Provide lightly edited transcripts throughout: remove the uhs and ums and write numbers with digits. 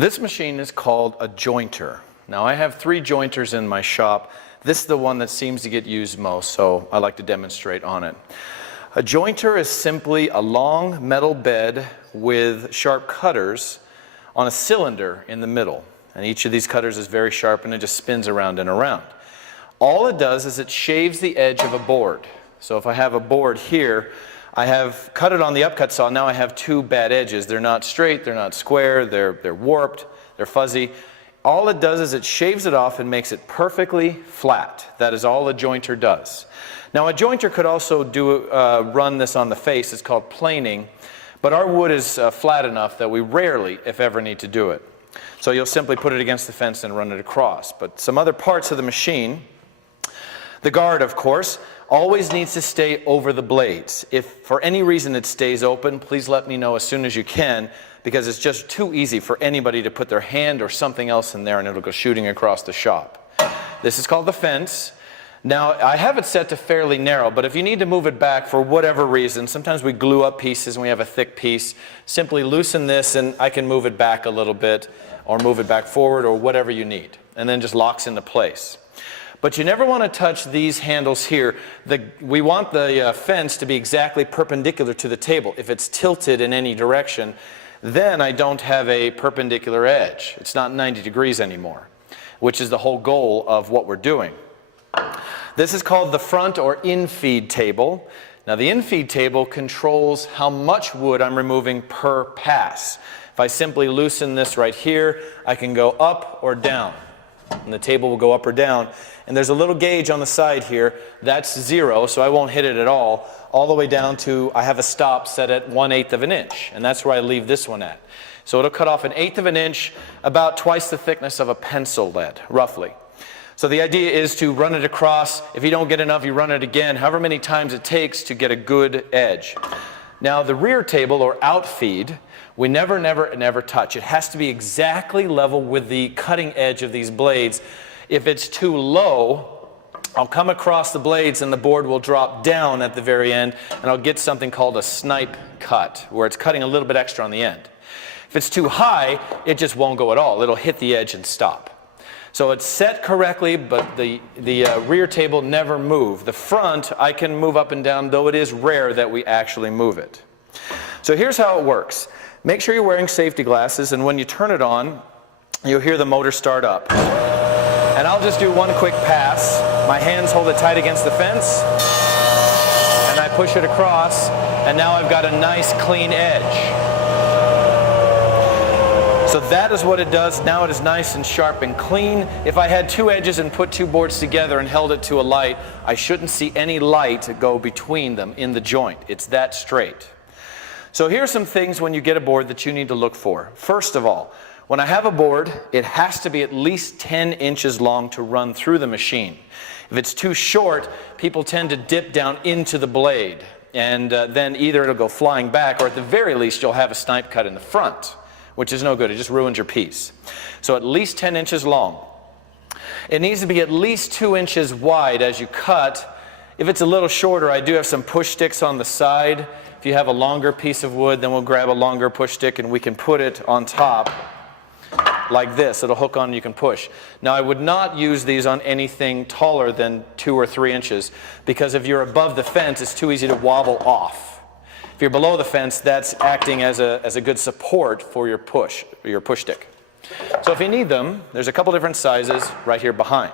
This machine is called a jointer. Now I have 3 jointers in my shop. This is the one that seems to get used most, so I like to demonstrate on it. A jointer is simply a long metal bed with sharp cutters on a cylinder in the middle. And each of these cutters is very sharp and it just spins around and around. All it does is it shaves the edge of a board. So if I have a board here, I have cut it on the upcut saw. Now I have 2 bad edges. They're not straight, they're not square, they're warped, they're fuzzy. All it does is it shaves it off and makes it perfectly flat. That is all a jointer does. Now a jointer could also run this on the face. It's called planing. But our wood is flat enough that we rarely, if ever, need to do it. So you'll simply put it against the fence and run it across. But some other parts of the machine, the guard, of course, always needs to stay over the blades. If for any reason it stays open, please let me know as soon as you can, because it's just too easy for anybody to put their hand or something else in there and it'll go shooting across the shop. This is called the fence. Now, I have it set to fairly narrow, but if you need to move it back for whatever reason, sometimes we glue up pieces and we have a thick piece, simply loosen this and I can move it back a little bit or move it back forward or whatever you need, and then just locks into place. But you never want to touch these handles here. We want the fence to be exactly perpendicular to the table. If it's tilted in any direction, then I don't have a perpendicular edge. It's not 90 degrees anymore, which is the whole goal of what we're doing. This is called the front or infeed table. Now the infeed table controls how much wood I'm removing per pass. If I simply loosen this right here, I can go up or down. And the table will go up or down. And there's a little gauge on the side here. That's 0, so I won't hit it at all the way down to, I have a stop set at 1/8 of an inch. And that's where I leave this one at. So it'll cut off 1/8 of an inch, about twice the thickness of a pencil lead, roughly. So the idea is to run it across. If you don't get enough, you run it again, however many times it takes to get a good edge. Now the rear table, or outfeed, we never touch. It has to be exactly level with the cutting edge of these blades. If it's too low, I'll come across the blades and the board will drop down at the very end, and I'll get something called a snipe cut, where it's cutting a little bit extra on the end. If it's too high, it just won't go at all. It'll hit the edge and stop. So it's set correctly, but the rear table never move. The front, I can move up and down, though it is rare that we actually move it. So here's how it works. Make sure you're wearing safety glasses, and when you turn it on, you'll hear the motor start up. And I'll just do one quick pass. My hands hold it tight against the fence, and I push it across, and now I've got a nice clean edge. So that is what it does. Now it is nice and sharp and clean. If I had 2 edges and put 2 boards together and held it to a light, I shouldn't see any light go between them in the joint. It's that straight. So here's some things when you get a board that you need to look for. First of all, when I have a board, it has to be at least 10 inches long to run through the machine. If it's too short, people tend to dip down into the blade, and then either it'll go flying back, or at the very least you'll have a snipe cut in the front, which is no good. It just ruins your piece. So at least 10 inches long. It needs to be at least 2 inches wide as you cut. If it's a little shorter, I do have some push sticks on the side. If you have a longer piece of wood, then we'll grab a longer push stick and we can put it on top like this. It'll hook on and you can push. Now I would not use these on anything taller than 2 or 3 inches, because if you're above the fence, it's too easy to wobble off. If you're below the fence, that's acting as a good support for your push stick. So if you need them, there's a couple different sizes right here behind.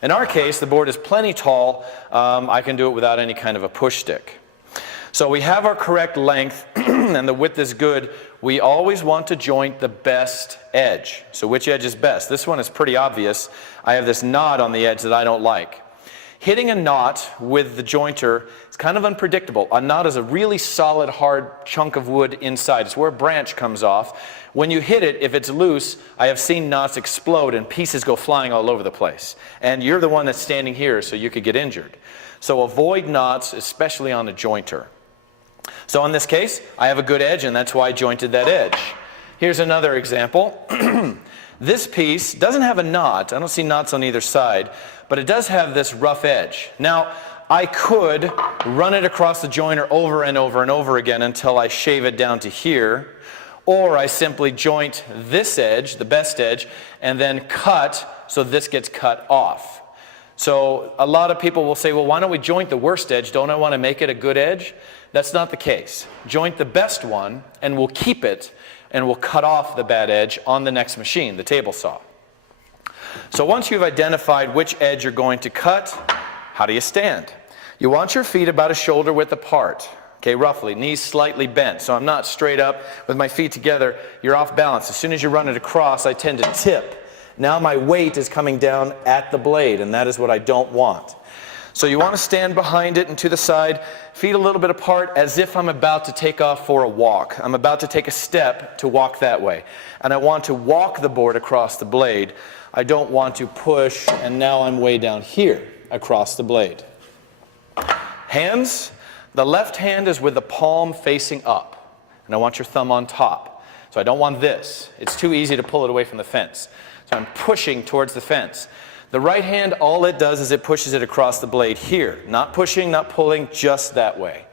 In our case, the board is plenty tall. I can do it without any kind of a push stick. So we have our correct length and the width is good. We always want to joint the best edge. So which edge is best? This one is pretty obvious. I have this knot on the edge that I don't like. Hitting a knot with the jointer is kind of unpredictable. A knot is a really solid, hard chunk of wood inside. It's where a branch comes off. When you hit it, if it's loose, I have seen knots explode and pieces go flying all over the place. And you're the one that's standing here, so you could get injured. So avoid knots, especially on a jointer. So in this case, I have a good edge, and that's why I jointed that edge. Here's another example. This piece doesn't have a knot. I don't see knots on either side, but it does have this rough edge. Now, I could run it across the jointer over and over and over again until I shave it down to here, Or I simply joint this edge, the best edge, and then cut so this gets cut off. So a lot of people will say, well, why don't we joint the worst edge? Don't I want to make it a good edge? That's not the case. Joint the best one and we'll keep it and we'll cut off the bad edge on the next machine, the table saw. So once you've identified which edge you're going to cut, how do you stand? You want your feet about a shoulder width apart. Okay, roughly, knees slightly bent. So I'm not straight up with my feet together. You're off balance. As soon as you run it across, I tend to tip. Now my weight is coming down at the blade, and that is what I don't want. So you want to stand behind it and to the side, feet a little bit apart as if I'm about to take off for a walk. I'm about to take a step to walk that way. And I want to walk the board across the blade. I don't want to push, and now I'm way down here across the blade. Hands, the left hand is with the palm facing up. And I want your thumb on top. So I don't want this. It's too easy to pull it away from the fence. So I'm pushing towards the fence. The right hand, all it does is it pushes it across the blade here. Not pushing, not pulling, just that way.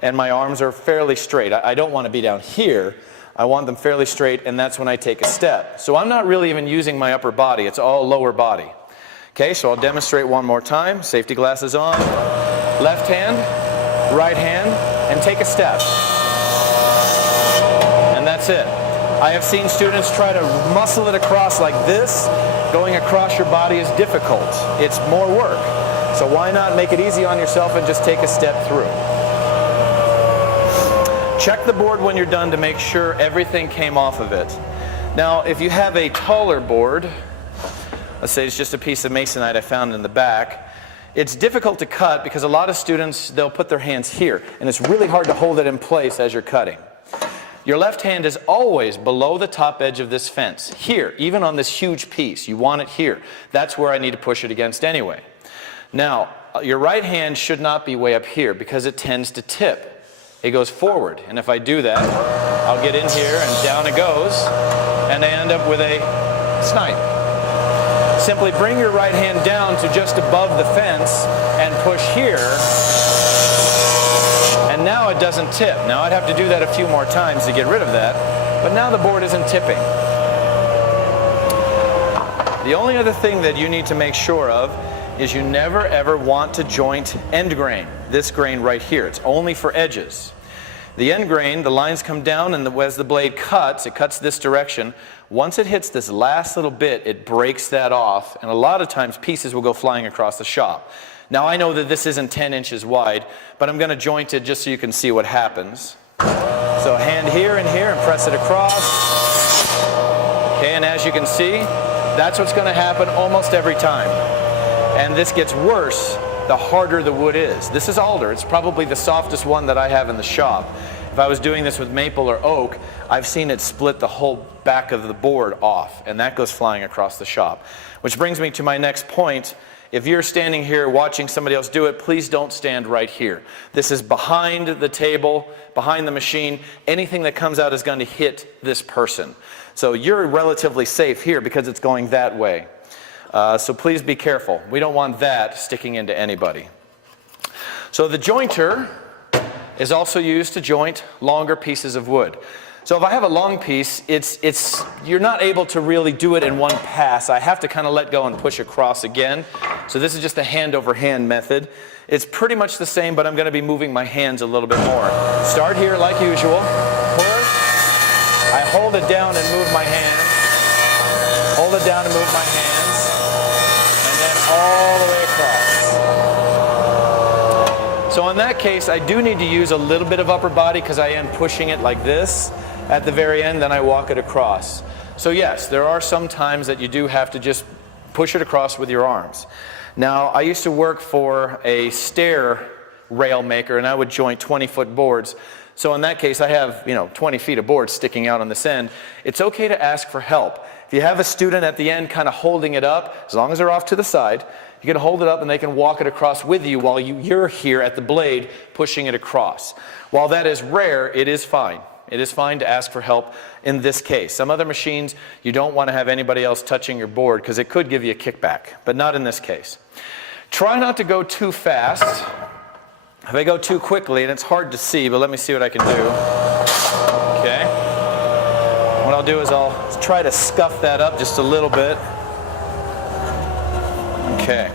And my arms are fairly straight. I don't want to be down here. I want them fairly straight, and that's when I take a step. So I'm not really even using my upper body. It's all lower body. Okay, so I'll demonstrate one more time. Safety glasses on. Left hand, right hand, and take a step. And that's it. I have seen students try to muscle it across like this. Going across your body is difficult. It's more work. So why not make it easy on yourself and just take a step through? Check the board when you're done to make sure everything came off of it. Now, if you have a taller board, let's say it's just a piece of masonite I found in the back, it's difficult to cut because a lot of students, they'll put their hands here, and it's really hard to hold it in place as you're cutting. Your left hand is always below the top edge of this fence. Here, even on this huge piece, you want it here. That's where I need to push it against anyway. Now, your right hand should not be way up here because it tends to tip. It goes forward, and if I do that, I'll get in here and down it goes, and I end up with a snipe. Simply bring your right hand down to just above the fence and push here. And now it doesn't tip. Now I'd have to do that a few more times to get rid of that, but now the board isn't tipping. The only other thing that you need to make sure of is you never ever want to joint end grain. This grain right here, it's only for edges. The end grain, the lines come down, and as the blade cuts, it cuts this direction. Once it hits this last little bit, it breaks that off, and a lot of times pieces will go flying across the shop. Now I know that this isn't 10 inches wide, but I'm going to joint it just so you can see what happens. So hand here and here and press it across. Okay, and as you can see, that's what's going to happen almost every time. And this gets worse the harder the wood is. This is alder. It's probably the softest one that I have in the shop. If I was doing this with maple or oak, I've seen it split the whole back of the board off, and that goes flying across the shop. Which brings me to my next point. If you're standing here watching somebody else do it, please don't stand right here. This is behind the table, behind the machine. Anything that comes out is going to hit this person. So you're relatively safe here because it's going that way. So please be careful. We don't want that sticking into anybody. So the jointer is also used to joint longer pieces of wood. So if I have a long piece, you're not able to really do it in one pass. I have to kind of let go and push across again. So this is just a hand over hand method. It's pretty much the same, but I'm going to be moving my hands a little bit more. Start here like usual. Push. I hold it down and move my hands. Hold it down and move my hands. And then all the way across. So in that case, I do need to use a little bit of upper body because I am pushing it like this. At the very end, then I walk it across. So yes, there are some times that you do have to just push it across with your arms. Now, I used to work for a stair rail maker, and I would joint 20-foot boards. So in that case, I have 20 feet of board sticking out on this end. It's okay to ask for help. If you have a student at the end kind of holding it up, as long as they're off to the side, you can hold it up and they can walk it across with you while you're here at the blade pushing it across. While that is rare, it is fine. It is fine to ask for help in this case. Some other machines, you don't want to have anybody else touching your board because it could give you a kickback, but not in this case. Try not to go too fast. If I go too quickly, and it's hard to see, but let me see what I can do. Okay. what I'll do is I'll try to scuff that up just a little bit. Okay.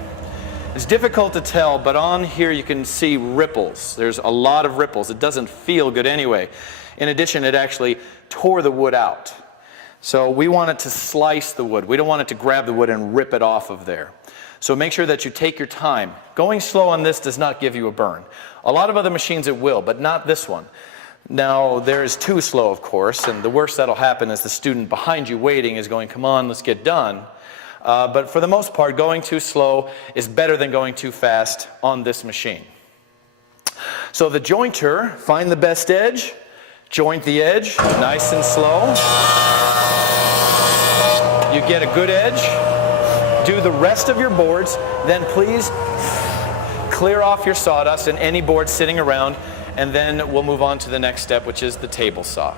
It's difficult to tell, but on here you can see ripples. There's a lot of ripples. It doesn't feel good anyway. In addition, it actually tore the wood out. So we want it to slice the wood. We don't want it to grab the wood and rip it off of there. So make sure that you take your time. Going slow on this does not give you a burn. A lot of other machines it will, but not this one. Now, there is too slow, of course, and the worst that'll happen is the student behind you waiting is going, come on, let's get done. But for the most part, going too slow is better than going too fast on this machine. So the jointer, find the best edge, joint the edge, nice and slow. You get a good edge, do the rest of your boards, then please clear off your sawdust and any board sitting around, and then we'll move on to the next step, which is the table saw.